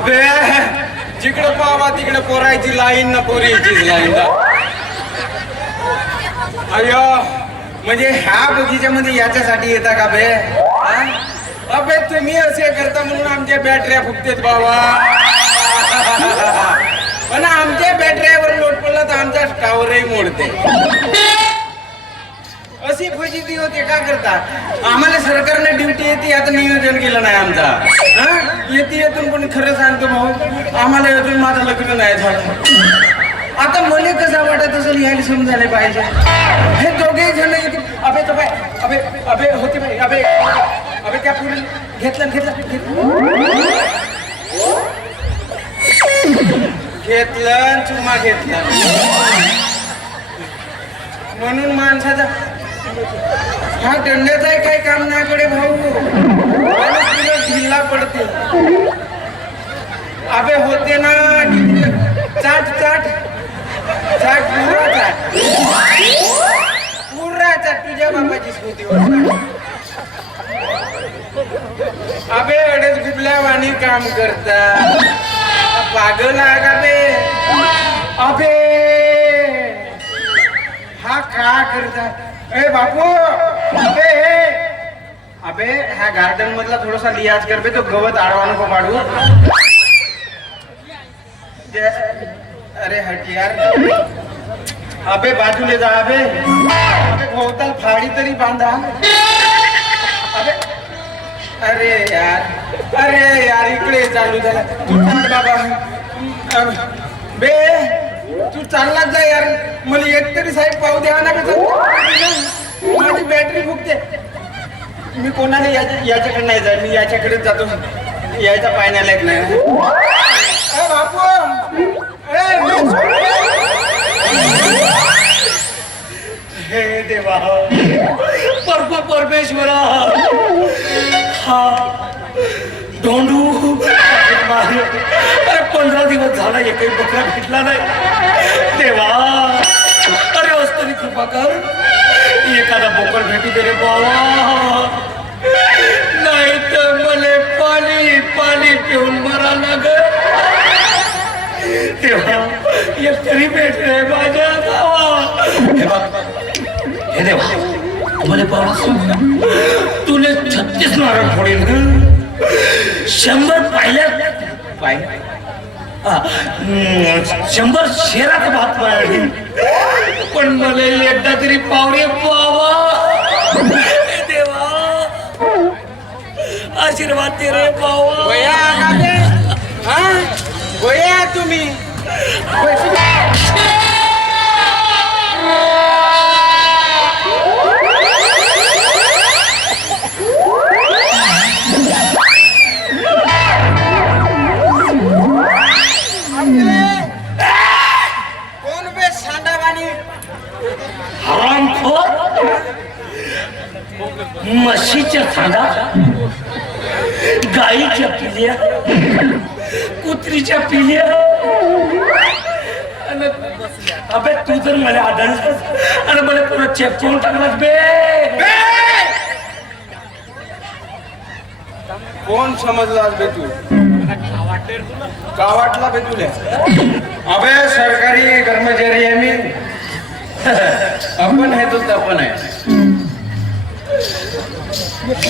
अबे जिकडे पावा तिकडे पोरायची लाईन ना पोरीची लाईन अयो म्हणजे ह्या बगीच्यामध्ये याच्यासाठी येता का बे? अबे तुम्ही असे करता म्हणून आमच्या बॅटऱ्या फुकतेत बाबा पण आमच्या बॅटऱ्यावर लोट पडला तर आमच्या टावरही मोडते. अशी फजिती होते का करता? आम्हाला सरकारने ड्युटी येते आता नियोजन केलं नाही आमचा. हा? येते येतून पण खरं सांगतो भाऊ. आम्हाला येतून माझं लग्न नाही झालं. आता मला कसं वाटत असेल यायला समजायला पाहिजे. हे दोघे जण येते अबे तो बाय अबे अबे होते बाई अबे. अबे त्या पुढे घेतलं घेतलं घेतलं. चुमा घेतलं. म्हणून माणसाचा हा दंड्याचा काही काम नाही कडे भाऊ. ढिल्ला पडते. अबे होते ना चाट चाट. चाट पुरा चाट. पुरा चाट तुझ्या बाबाची स्मृती अबे अडेच गुबल्यावानी काम करता. पागल आग अबे. अबे का करता ए बापू! अबे अबे ह्या गार्डन मधला थोडासा लियाज कर बे तो गवत आडवा नको पाडू. अरे हट यार अबे बाजूले जा अबे. अबे भोवताल फाडी तरी बांधा. अबे अरे यार. अरे यार इकडे चालू झाला. बाबा. बे तू चांगलाच जा यार. मला एक तरी साहेब पाहू द्या ना कसं माझी बॅटरी फुकते मी कोणाला याच्या याच्याकडे नाही जाय मी याच्याकडे जातो. यायचा पाहण्याला एक नाही. बापू! हे देवा. परप परमेश्वरा. हा. धोंडू. पंधरा दिवस झाला एकही बकरा भेटला नाही. देवा! अरे असतरी कृपा कर. एखादा बोकड भेटू दे रे बाबा. नाही तर मले पाणी पाणी पिऊन मरा लाग तेव्हा एक तरी भेट रे माझ्या गावा. देवा हे देवा मले बाबा तुले छत्तीस नारळ फोडेल शंभर पाहिल्या पाहिल्या शंभर शेरात भात पाहिली पण मला एकदा तरी पावरे पावा. देवा. आशीर्वाद दे रे पावा. सांडावानी हरामखोर म्हशीच्या सांगा? गाईच्या पिल्या? कुत्रीच्या पिल्या? अबे तू जर मला आदळलास आणि मला पुन्हा चेपकून टाकलास बे! कोण समजलास बे तू? का वाटला बे तुला? अबे सरकारी कर्मचारी आहे मी. आपण आहे तो आहे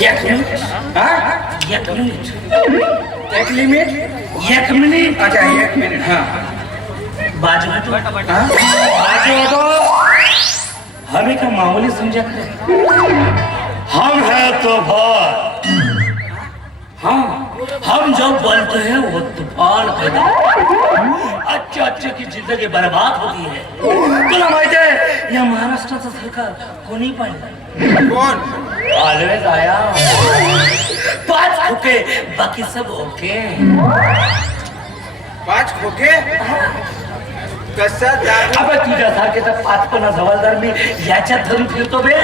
एक मिनिट। हा? एक मिनिट। एक लिमिट एक मिनिट। अच्छा एक मिनिट हा। बाजू हटो। हा? बाजू हटो। हमें क्या मामूली समझा। हम है तूफ़ान हाँ। हम जो बोलते हैं वो तूफान अच्छे अच्छे की जिंदगी बर्बाद होती है। तुला माहिती आहे या महाराष्ट्राचं सरकार कोणी पाहिलं कोण? ऑलवेज आया। पाच खोके बाकी सब ओके. पाच खोके? कसा अबे तुझ्यासारखे तर पाच पन्नास हवालदार मी याच्यात धरून फिरतो बे?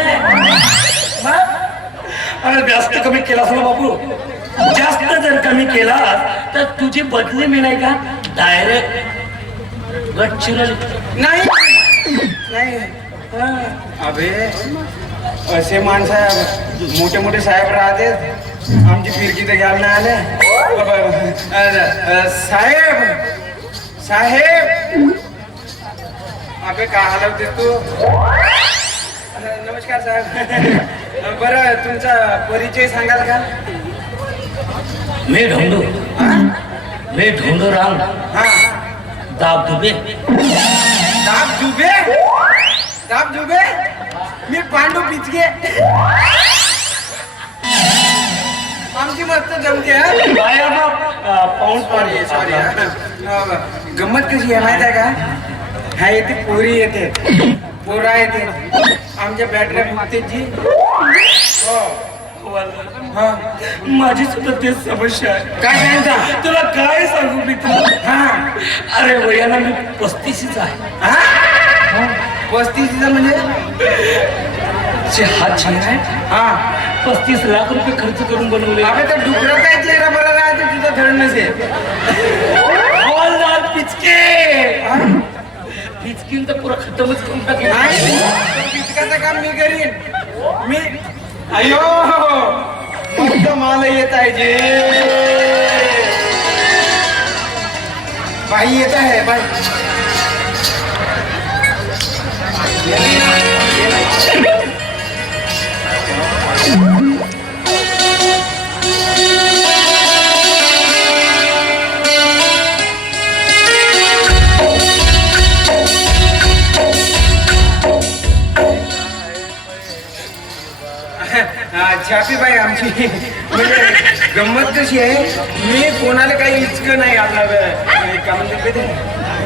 अरे जास्त कमी केलास ना बापू. जास्त जर कमी केला तर तुझी बदली मी नाही का? डायरेक्ट गडचिरोली नाही. नाही. हा. अबे असे माणसं मोठे मोठे साहेब राहते. आमची फिरकी तर घ्यायला नाही आले साहेब साहेब. अबे का हलवतेस तू? नमस्कार साहेब. बरं तुमचा परिचय सांगाल का? मी ढोंडू हा? मी ढोंडू राम हा दाब दुबे दाब जुबे दाब जुबे मी पांडू पिचके आमची मस्त जमते पाऊस सॉरी सॉरी गंमत कशी आहे माहीत आहे का ह्या येते पोरी येते पोरा येते आमच्या बॅटऱ्या हो हा माझी सुद्धा तेच समस्या आहे. काय सांगता तुला काय सांगू मी तुला? हा. अरे वयाला मी पस्तीशीच आहे. हा? पस्तीसचा म्हणजे? जे हा चेहरा आहे हा. पस्तीस लाख रुपये खर्च करून बनवले. अबे तर डुकरं काय चेहरा बरा राहते तुझं धड नसेल हवालदार पिचके? पिचकीन तर पुरा खतमच करून टाकले. नाही पिचकाचं काम मी करीन. मी अयो! मस्त माल येत आहे जे. बाई येत आहे बाई. गंमत कशी आहे? मी कोणाला काही इचकं नाही आपला का म्हणते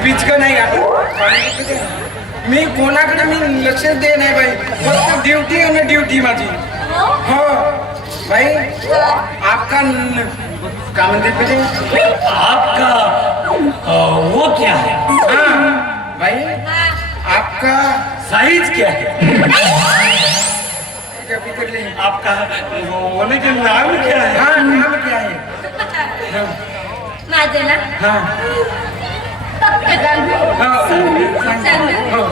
पिचकं नाही आपलं काय? मी कोणाकडे मी लक्षच दे नाही बाई. फक्त ड्युटी ना ड्युटी माझी. हो. बाई आपका न- का म्हणते ते आपका वो क्या है? हाँ. भाई आपका साइज क्या है? क्या आपका वो होने के नाम क्या है? हाँ नाम क्या है? माझं ना हाँ। सांगू हाँ। हो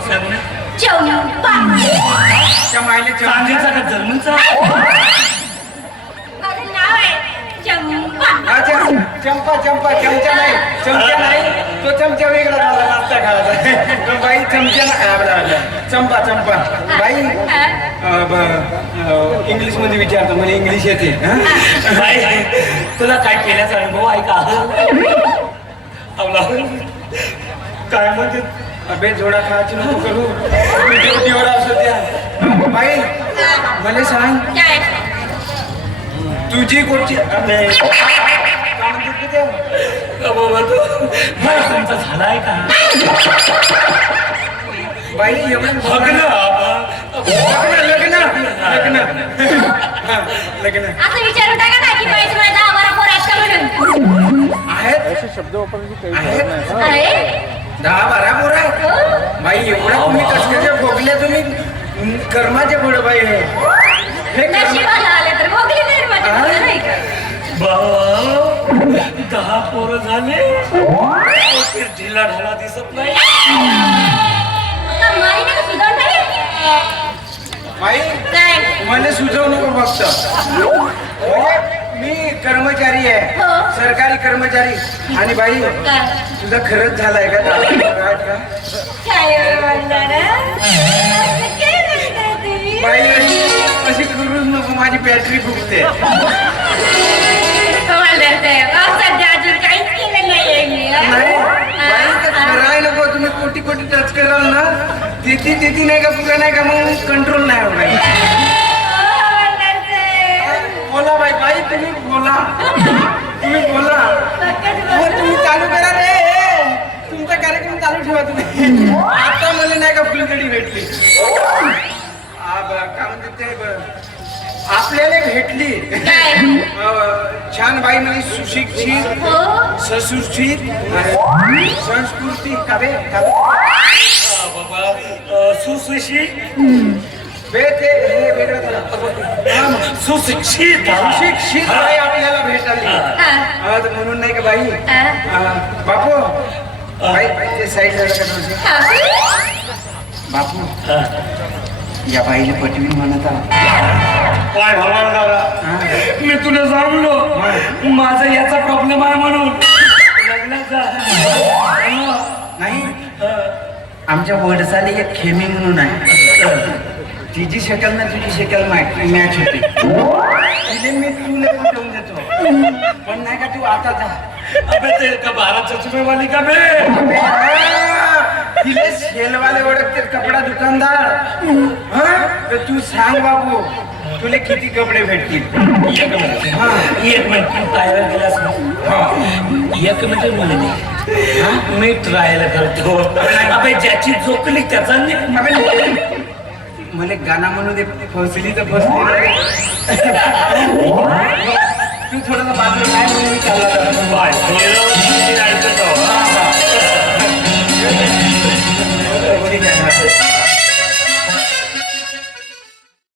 चांदीचा का जर्मनचा माझं नाव आहे चंपा। चंपा चंपा चमचा नाही चमचा नाही. तो चमचा वेगळा झाला नाश्ता खायचा. बाई चमचा ना आपला चंपा चंपा. बाई इंग्लिशमध्ये विचारतो मला इंग्लिश येते? बाई, तुला काय केल्याचा अनुभव आहे का? काय म्हणते? अबे जोडा खायची नको करू. ड्युटीवर असो त्या बाई मला सांग. काय? तुझी कोणची बाबा तो बाई, तुमचा झाला आहे का? बाई एवढं लग्न. लग्न लग्न लग्न लग्न असं विचारू टाका ना की पाहिजे पोरात का म्हणून. आहेत? आहेत? अरे. दहा बारा पोरं आहेत. हो? बाई एवढा तुम्ही कसं भोगल्या तुम्ही? हं, कर्माचे पुढं बाई हे. हे कर्म- नशिबाला आले तर भोगली नाही रे माझ्या हा? मुलं, नाही का? बाबा, दहा पोरं झाले. ढिला ढाला दिसत नाही. आता मारीने का सुधार नाही बाई काय? मला सुचवू नको फक्त. म्हणजे मी कर्मचारी आहे. हो. सरकारी कर्मचारी. आणि बाई काय? तुझा खरंच झालाय का? बाई अशी अशी करूच नको. माझी बॅटरी फुगते. टच कराल ना तिथे तिथे नाही का पुरा नाही का मग कंट्रोल नाही होणार. साहेब. बोला बाई बाई तुम्ही बोला. तुम्ही बोला. मग तुम्ही चालू करा रे. तुमचा कार्यक्रम चालू ठेवा तुम्ही. आता मला नाही का फुलकडी भेटली. काय म्हणते ते ब- आपल्याला भेटली. काय? अ, छान बाई म्हणजे सुशिक्षित हो. ससुशिक्षित संस्कृती काबे काबे बाबा अ, सुशिक्षित. बे ते हे वेगळं झालं. हा, मग. सुशिक्षित. सुशिक्षित बाई आपल्याला भेटाली हा. तर म्हणून नाही का बाई? हा. बापू बाई बाई ते साईड हा. बापू. हा. या बाईला पटवी म्हणत काय. मी तुला सांगलो माझा याचा प्रॉब्लेम आहे म्हणून. लग्नाचा. नाही. आमच्या वडसाली एक खेमी म्हणून आहे. तिची शक्ल ना तुझी शक्ल मॅच होते. तिने मी तुला पटवून देतो. पण नाही का तू आता जा. अबे ते का बारा का बे? तिले सेलवाले ओळखते कपडा दुकानदार. हा? तू सांग बाबू तुले किती कपडे भेटतील? एक मिनिट. एक मिनिट. तू ट्रायल एक मिनिट मला मी ट्रायल करतो. अबे ज्याची झोकली त्याचा नाही मला गाणं म्हणू दे फसली तर फसली. तू थोडस बाजूला काय म्हणून चालला